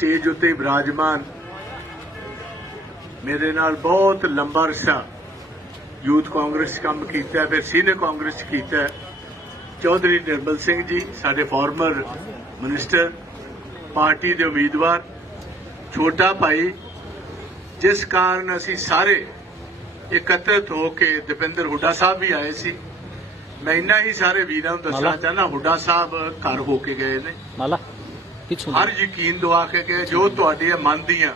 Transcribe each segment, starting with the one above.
Stage ਉੱਤੇ ਵਿਰਾਜਮਾਨ ਮੇਰੇ ਨਾਲ ਬਹੁਤ ਲੰਬਾ ਅਰਸਾ ਯੂਥ ਕਾਂਗਰਸ ਕੰਮ ਕੀਤਾ ਫਿਰ ਸੀਨੀਅਰ ਕਾਂਗਰਸ ਕੀਤਾ। ਚੌਧਰੀ ਨਿਰਮਲ ਸਿੰਘ ਜੀ ਸਾਡੇ ਫਾਰਮਰ ਮਿਨਿਸਟਰ ਪਾਰਟੀ ਦੇ ਉਮੀਦਵਾਰ ਛੋਟਾ ਭਾਈ ਜਿਸ ਕਾਰਨ ਅਸੀਂ ਸਾਰੇ ਇਕੱਤਰਿਤ ਹੋ ਕੇ ਦਵਿੰਦਰ ਹੁੱਡਾ ਸਾਹਿਬ ਵੀ ਆਏ ਸੀ। ਮੈਂ ਇੰਨਾ ਹੀ ਸਾਰੇ ਵੀਰਾਂ ਨੂੰ ਦੱਸਣਾ। ਚਾਹਨਾ ਹੁੱਡਾ ਸਾਹਿਬ ਘਰ ਹੋ ਕੇ ਗਏ ਨੇ। ਮਾਲਾ। ਹਰ ਯਕੀਨ ਦਵਾ ਕੇ ਕਿ ਜੋ ਤੁਹਾਡੇ ਮਨ ਦੀਆਂ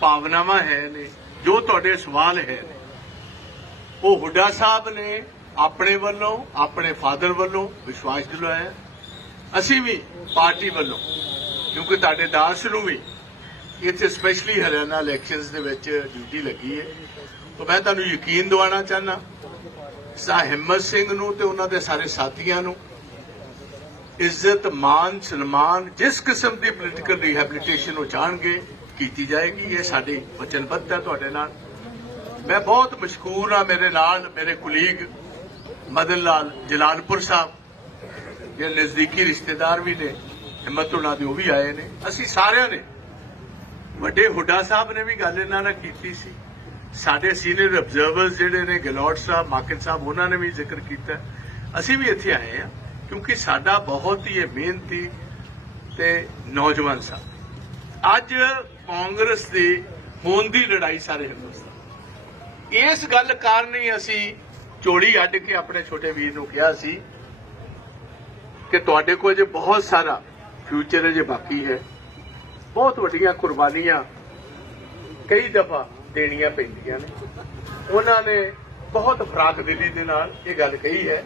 ਭਾਵਨਾਵਾਂ ਹੈ ਨੇ, ਜੋ ਤੁਹਾਡੇ ਸਵਾਲ ਹੈ ਨੇ, ਉਹ ਹੁੱਡਾ ਸਾਹਿਬ ਨੇ ਆਪਣੇ ਵੱਲੋਂ, ਆਪਣੇ ਫਾਦਰ ਵੱਲੋਂ ਵਿਸ਼ਵਾਸ ਦਿਲਾਇਆ ਅਸੀਂ ਵੀ ਪਾਰਟੀ ਵੱਲੋਂ, ਕਿਉਂਕਿ ਤੁਹਾਡੇ ਦਾਸ ਨੂੰ ਵੀ ਇੱਥੇ ਸਪੈਸ਼ਲੀ ਹਰਿਆਣਾ ਇਲੈਕਸ਼ਨਸ ਦੇ ਵਿੱਚ ਡਿਊਟੀ ਲੱਗੀ ਹੈ। ਤਾਂ ਮੈਂ ਤੁਹਾਨੂੰ ਯਕੀਨ ਦਿਵਾਉਣਾ ਚਾਹਨਾ ਸਾ ਹਿੰਮਤ ਸਿੰਘ ਨੂੰ ਤੇ ਉਹਨਾਂ ਦੇ ਸਾਰੇ ਸਾਥੀਆਂ ਨੂੰ ਇੱਜ਼ਤ, ਮਾਨ, ਸਨਮਾਨ, ਜਿਸ ਕਿਸਮ ਦੀ ਪੋਲੀਟੀਕਲ ਰਿਹੈਬਿਲਿਟੇਸ਼ਨ ਉਹ ਚਾਹਣਗੇ, ਕੀਤੀ ਜਾਏਗੀ। ਇਹ ਸਾਡੀ ਵਚਨਬੱਧ ਹੈ ਤੁਹਾਡੇ ਨਾਲ। ਮੈਂ ਬਹੁਤ ਮਸ਼ਕੂਰ ਹਾਂ ਮੇਰੇ ਨਾਲ, ਮੇਰੇ ਕੁਲੀਗ ਮਦਨ ਲਾਲ ਜਲਾਲਪੁਰ ਸਾਹਿਬ, ਜਿਹੜੇ ਨਜ਼ਦੀਕੀ ਰਿਸ਼ਤੇਦਾਰ ਵੀ ਨੇ, ਹਿੰਮਤ ਉਹਨਾਂ ਦੇ ਉਹ ਵੀ ਆਏ ਨੇ। ਅਸੀਂ ਸਾਰਿਆਂ ਨੇ, ਵੱਡੇ ਹੁੱਡਾ ਸਾਹਿਬ ਨੇ ਵੀ ਗੱਲ ਇਹਨਾਂ ਨਾਲ ਕੀਤੀ ਸੀ। ਸਾਡੇ ਸੀਨੀਅਰ ਅਬਜ਼ਰਵਰਸ ਜਿਹੜੇ ਨੇ, ਗਲੋਟ ਸਾਹਿਬ, ਮਾਕਨ ਸਾਹਿਬ, ਉਹਨਾਂ ਨੇ ਵੀ ਜ਼ਿਕਰ ਕੀਤਾ। ਅਸੀਂ ਵੀ ਇੱਥੇ ਆਏ ਆ ਕਿਉਂਕਿ ਸਾਡਾ ਬਹੁਤ ਹੀ ਇਹ ਮਿਹਨਤੀ ਤੇ ਨੌਜਵਾਨ ਸਾਹਿਬ ਅੱਜ ਕਾਂਗਰਸ ਦੀ ਹੋਣ ਦੀ ਲੜਾਈ ਸਾਰੇ ਹਿੰਦੁਸਤਾਨ ਇਸ ਗੱਲ ਕਾਰਨ ਹੀ ਅਸੀਂ ਚੋੜੀ ਅੱਡ ਕੇ ਆਪਣੇ ਛੋਟੇ ਵੀਰ ਨੂੰ ਕਿਹਾ ਸੀ ਕਿ ਤੁਹਾਡੇ ਕੋਲ ਜੇ ਬਹੁਤ ਸਾਰਾ ਫਿਊਚਰ ਅਜੇ ਬਾਕੀ ਹੈ, ਬਹੁਤ ਵੱਡੀਆਂ ਕੁਰਬਾਨੀਆਂ ਕਈ ਦਫਾ ਦੇਣੀਆਂ ਪੈਂਦੀਆਂ ਨੇ। ਉਹਨਾਂ ਨੇ ਬਹੁਤ ਫਰਾਕ ਦਿਲੀ ਦੇ ਨਾਲ ਇਹ ਗੱਲ ਕਹੀ ਹੈ।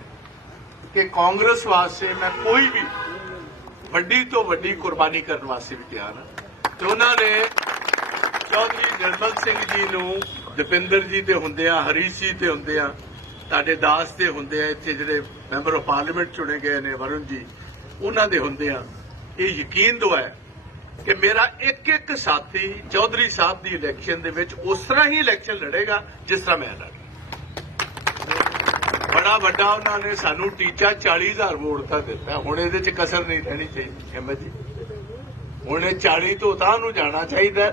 ਕਿ ਕਾਂਗਰਸ ਵਾਸਤੇ ਮੈਂ ਕੋਈ ਵੀ ਵੱਡੀ ਤੋਂ ਵੱਡੀ ਕੁਰਬਾਨੀ ਕਰਨ ਵਾਸਤੇ ਵੀ ਤਿਆਰ ਹਾਂ। ਤੇ ਉਹਨਾਂ ਨੇ ਚੌਧਰੀ ਨਿਰਮਲ ਸਿੰਘ ਜੀ ਨੂੰ, ਦਪਿੰਦਰ ਜੀ ਤੇ ਹੁੰਦੇ ਆ, ਹਰੀਸ਼ ਜੀ ਤੇ ਹੁੰਦੇ ਆ, ਤੁਹਾਡੇ ਦਾਸ ਤੇ ਹੁੰਦੇ ਆ, ਇੱਥੇ ਜਿਹੜੇ ਮੈਂਬਰ ਆਫ ਪਾਰਲੀਮੈਂਟ ਚੁਣੇ ਗਏ ਨੇ, ਵਰੁਣ ਜੀ, ਉਹਨਾਂ ਦੇ ਹੁੰਦੇ ਆ। ਇਹ ਯਕੀਨ ਦਵਾਇਆ ਕਿ ਮੇਰਾ ਇੱਕ ਇੱਕ ਸਾਥੀ ਚੌਧਰੀ ਸਾਹਿਬ ਦੀ ਇਲੈਕਸ਼ਨ ਦੇ ਵਿੱਚ ਉਸ ਤਰ੍ਹਾਂ ਹੀ ਇਲੈਕਸ਼ਨ ਲੜੇਗਾ ਜਿਸ ਤਰ੍ਹਾਂ ਮੈਂ ਲੜਿਆ ਬੜਾ ਵੱਡਾ ਉਹਨਾਂ ਨੇ ਸਾਨੂੰ ਟੀਚਾ 40000 ਵੋਟ ਦਾ ਦਿੱਤਾ। ਹੁਣ ਇਹਦੇ 'ਚ ਕਸਰ ਨਹੀਂ ਰਹਿਣੀ ਚਾਹੀਦੀ। ਅਹਿਮਦ ਜੀ, ਹੁਣ ਇਹ 40 ਤੋਂ ਤਾਂ ਨੂੰ ਜਾਣਾ ਚਾਹੀਦਾ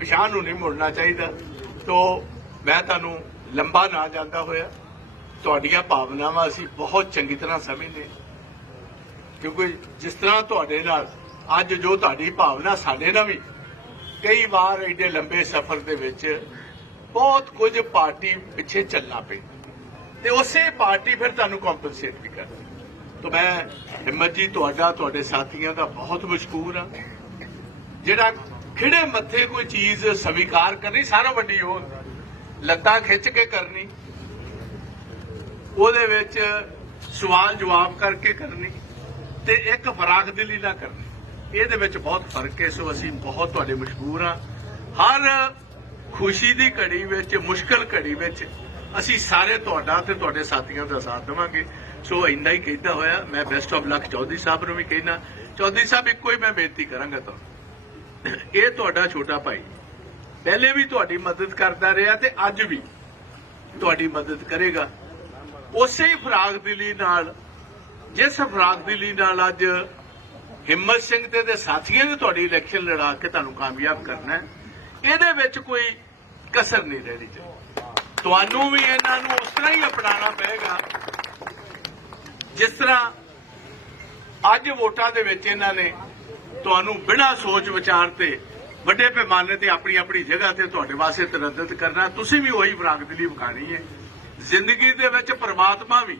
ਪਿਛਾਂ ਨੂੰ ਨਹੀਂ ਮੁੜਨਾ ਚਾਹੀਦਾ। ਤੋਂ ਮੈਂ ਤੁਹਾਨੂੰ ਲੰਬਾ ਨਾ ਜਾਂਦਾ ਹੋਇਆ। ਤੁਹਾਡੀਆਂ ਭਾਵਨਾਵਾਂ ਅਸੀਂ ਬਹੁਤ ਚੰਗੀ ਤਰ੍ਹਾਂ ਸਮਝਦੇ ਕਿਉਂਕਿ ਜਿਸ ਤਰ੍ਹਾਂ ਤੁਹਾਡੇ ਨਾਲ ਅੱਜ ਜੋ ਤੁਹਾਡੀ ਭਾਵਨਾ ਸਾਡੇ ਨਾਲ ਵੀ ਕਈ ਵਾਰ ਐਡੇ ਲੰਬੇ ਸਫ਼ਰ ਦੇ ਵਿੱਚ ਬਹੁਤ ਕੁਝ ਪਾਰਟੀ ਪਿੱਛੇ ਚੱਲਣਾ ਪੈਂਦਾ। ਤੇ ਉਸੇ ਪਾਰਟੀ ਫਿਰ ਤੁਹਾਨੂੰ ਕੰਪਨਸੇਟ ਵੀ ਕਰਦੀ ਤਾਂ ਮੈਂ ਹਿੰਮਤ ਜੀ, ਤੁਹਾਡਾ, ਤੁਹਾਡੇ ਸਾਥੀਆਂ ਦਾ ਬਹੁਤ ਮਸ਼ਕੂਰ ਹਾਂ। ਜਿਹੜਾ ਖਿੜੇ ਮੱਥੇ ਕੋਈ ਚੀਜ਼ ਸਵੀਕਾਰ ਕਰਨੀ, ਸਾਰਾ ਵੱਡੀ ਹੋ ਲੱਤਾਂ ਖਿੱਚ ਕੇ ਕਰਨੀ, ਉਹਦੇ ਵਿੱਚ ਸਵਾਲ ਜਵਾਬ ਕਰਕੇ ਕਰਨੀ ਤੇ ਇੱਕ ਫਰਾਖ ਦਿਲੀ ਨਾਲ ਕਰਨੀ। ਇਹਦੇ ਵਿੱਚ ਬਹੁਤ ਫ਼ਰਕ ਹੈ, ਸੋ ਅਸੀਂ ਬਹੁਤ ਤੁਹਾਡੇ ਮਸ਼ਕੂਰ ਹਾਂ। ਹਰ ਖੁਸ਼ੀ ਦੀ ਘੜੀ ਵਿੱਚ, ਮੁਸ਼ਕਲ ਘੜੀ ਵਿੱਚ ਅਸੀਂ ਸਾਰੇ ਤੁਹਾਡਾ ਤੇ ਤੁਹਾਡੇ ਸਾਥੀਆਂ ਦਾ ਸਾਥ ਦੇਵਾਂਗੇ। ਸੋ ਇੰਨਾ ਹੀ ਕਹਿੰਦਾ ਹੋਇਆ, ਮੈਂ best of luck Chaudhary Sahib ਨੂੰ ਵੀ ਕਹਿਣਾ ਚੌਧਰੀ ਸਾਹਿਬ, ਇੱਕੋ ਹੀ ਮੈਂ ਬੇਨਤੀ ਕਰਾਂਗਾ ਤੁਹਾਨੂੰ। ਇਹ ਤੁਹਾਡਾ ਛੋਟਾ ਭਾਈ, ਪਹਿਲੇ ਵੀ ਤੁਹਾਡੀ ਮਦਦ ਕਰਦਾ ਰਿਹਾ ਤੇ ਅੱਜ ਵੀ ਤੁਹਾਡੀ ਮਦਦ ਕਰੇਗਾ। ਉਸੇ ਹੀ ਫਰਾਗ ਦਿਲੀ ਨਾਲ, ਜਿਸ ਫਰਾਗ ਦਿਲੀ ਨਾਲ ਅੱਜ ਹਿੰਮਤ ਸਿੰਘ ਤੇ ਦੇ ਸਾਥੀਆਂ ਨੇ ਤੁਹਾਡੀ ਇਲੈਕਸ਼ਨ ਲੜਾ ਕੇ ਤੁਹਾਨੂੰ ਕਾਮਯਾਬ ਕਰਨਾ ਹੈ। ਇਹਦੇ ਵਿੱਚ ਕੋਈ ਕਸਰ ਨਹੀਂ ਰਹਿਣੀ ਚਾਹੀਦੀ। ਤੁਹਾਨੂੰ ਵੀ ਇਹਨਾਂ ਨੂੰ ਉਸ ਤਰ੍ਹਾਂ ਹੀ ਅਪਣਾਉਣਾ ਪਏਗਾ, ਜਿਸ ਤਰ੍ਹਾਂ ਅੱਜ ਵੋਟਾਂ ਦੇ ਵਿੱਚ ਇਹਨਾਂ ਨੇ ਤੁਹਾਨੂੰ ਬਿਨਾਂ ਸੋਚ ਵਿਚਾਰ ਤੇ ਵੱਡੇ ਪੈਮਾਨੇ ਤੇ ਆਪਣੀ ਆਪਣੀ ਜਗ੍ਹਾ ਤੇ ਤੁਹਾਡੇ ਵਾਸਤੇ ਤਰੱਦਦ ਕਰਨਾ, ਤੁਸੀਂ ਵੀ ਉਹੀ ਬਰਾਗਦਲੀ ਵਿਖਾਣੀ ਹੈ। ਜ਼ਿੰਦਗੀ ਦੇ ਵਿੱਚ ਪਰਮਾਤਮਾ ਵੀ,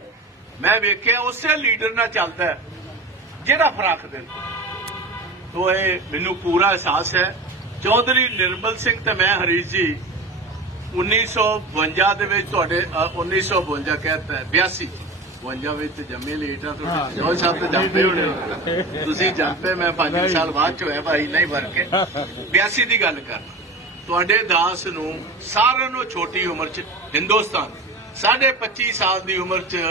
ਮੈਂ ਵੇਖਿਆ ਉਸੇ ਲੀਡਰ ਨਾਲ ਚੱਲਦਾ ਜਿਹੜਾ ਫਰਾਕ ਦਿਲ ਤੋ ਇਹ ਮੈਨੂੰ ਪੂਰਾ ਅਹਿਸਾਸ ਹੈ ਚੌਧਰੀ ਨਿਰਮਲ ਸਿੰਘ ਤੇ ਮੈਂ ਹਰੀਸ਼ ਜੀ 1952 ਦੇ ਵਿੱਚ ਤੁਹਾਡੇ ਅ, 1952 ਕਹਿੰਦਾ 82 52 ਵਿੱਚ ਜੰਮੇ ਲੇਟ ਆ ਤੁਸੀਂ ਦੋ ਸਾਹਿਬ ਤੇ ਜੰਮੇ ਹੋਣੇ ਹੋ। ਤੁਸੀਂ ਜੰਮੇ ਮੈਂ 5 ਸਾਲ ਬਾਅਦ ਚ ਹੋਇਆ ਭਾਈ ਨਹੀਂ ਵਰ ਕੇ 82 ਦੀ ਗੱਲ ਕਰ। ਤੁਹਾਡੇ ਦਾਸ ਨੂੰ ਸਾਰਿਆਂ ਨੂੰ ਛੋਟੀ ਉਮਰ ਚ ਹਿੰਦੁਸਤਾਨ ਸਾਢੇ 25 ਸਾਲ ਦੀ ਉਮਰ ਚ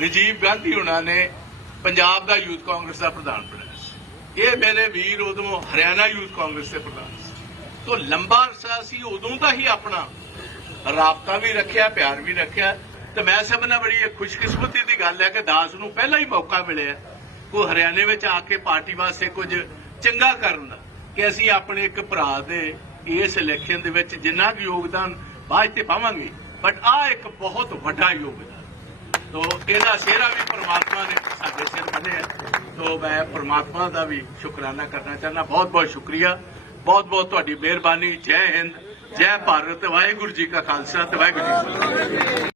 ਰਜੀਵ ਗਾਂਧੀ ਉਹਨਾਂ ਨੇ ਪੰਜਾਬ ਦਾ ਯੂਥ ਕਾਂਗਰਸ ਦਾ ਪ੍ਰਧਾਨ ਬਣਾਇਆ। ਇਹ ਮੇਰੇ ਵੀਰ ਉਦੋਂ ਹਰਿਆਣਾ ਯੂਥ ਕਾਂਗਰਸ ਦੇ ਪ੍ਰਧਾਨ ਸੀ। ਤੋਂ ਲੰਬਾ ਅਰਸਾ ਸੀ, ਉਦੋਂ ਦਾ ਹੀ ਆਪਣਾ ਰਾਬਤਾ ਵੀ ਰੱਖਿਆ, ਪਿਆਰ ਵੀ ਰੱਖਿਆ। ਤੇ ਮੈਂ ਸਭ ਨਾਲ ਬੜੀ ਇਹ ਖੁਸ਼ਕਿਸਮਤੀ ਦੀ ਗੱਲ ਹੈ ਕਿ ਦਾਸ ਨੂੰ ਪਹਿਲਾਂ ਹੀ ਮੌਕਾ ਮਿਲਿਆ ਉਹ ਹਰਿਆਣੇ ਵਿੱਚ ਆ ਕੇ ਪਾਰਟੀ ਵਾਸਤੇ ਕੁਝ ਚੰਗਾ ਕਰਨ ਦਾ। ਕਿ ਅਸੀਂ ਆਪਣੇ ਇੱਕ ਭਰਾ ਦੇ ਇਸ ਇਲੈਕਸ਼ਨ ਦੇ ਵਿੱਚ ਜਿੰਨਾ ਵੀ ਯੋਗਦਾਨ ਬਾਅਦ ਤੇ ਪਾਵਾਂਗੇ। ਬਟ ਆ ਇੱਕ ਬਹੁਤ ਵੱਡਾ ਯੋਗਦਾਨ ਤੋ ਇਹਦਾ ਸਿਹਰਾ ਵੀ ਪਰਮਾਤਮਾ ਨੇ ਸਾਡੇ ਸਿਰ ਬੰਨਿਆ ਤੋ ਮੈਂ ਪਰਮਾਤਮਾ ਦਾ ਵੀ ਸ਼ੁਕਰਾਨਾ ਕਰਨਾ ਚਾਹੁੰਦਾ। ਬਹੁਤ ਬਹੁਤ ਸ਼ੁਕਰੀਆ। ਬਹੁਤ ਬਹੁਤ ਤੁਹਾਡੀ ਮਿਹਰਬਾਨੀ। ਜੈ ਹਿੰਦ, ਜੈ ਭਾਰਤ। ਵਾਹਿਗੁਰੂ ਜੀ ਕਾ ਖਾਲਸਾ ਤੇ ਵਾਹਿਗੁਰੂ ਜੀ ਕੀ ਫਤਿਹ।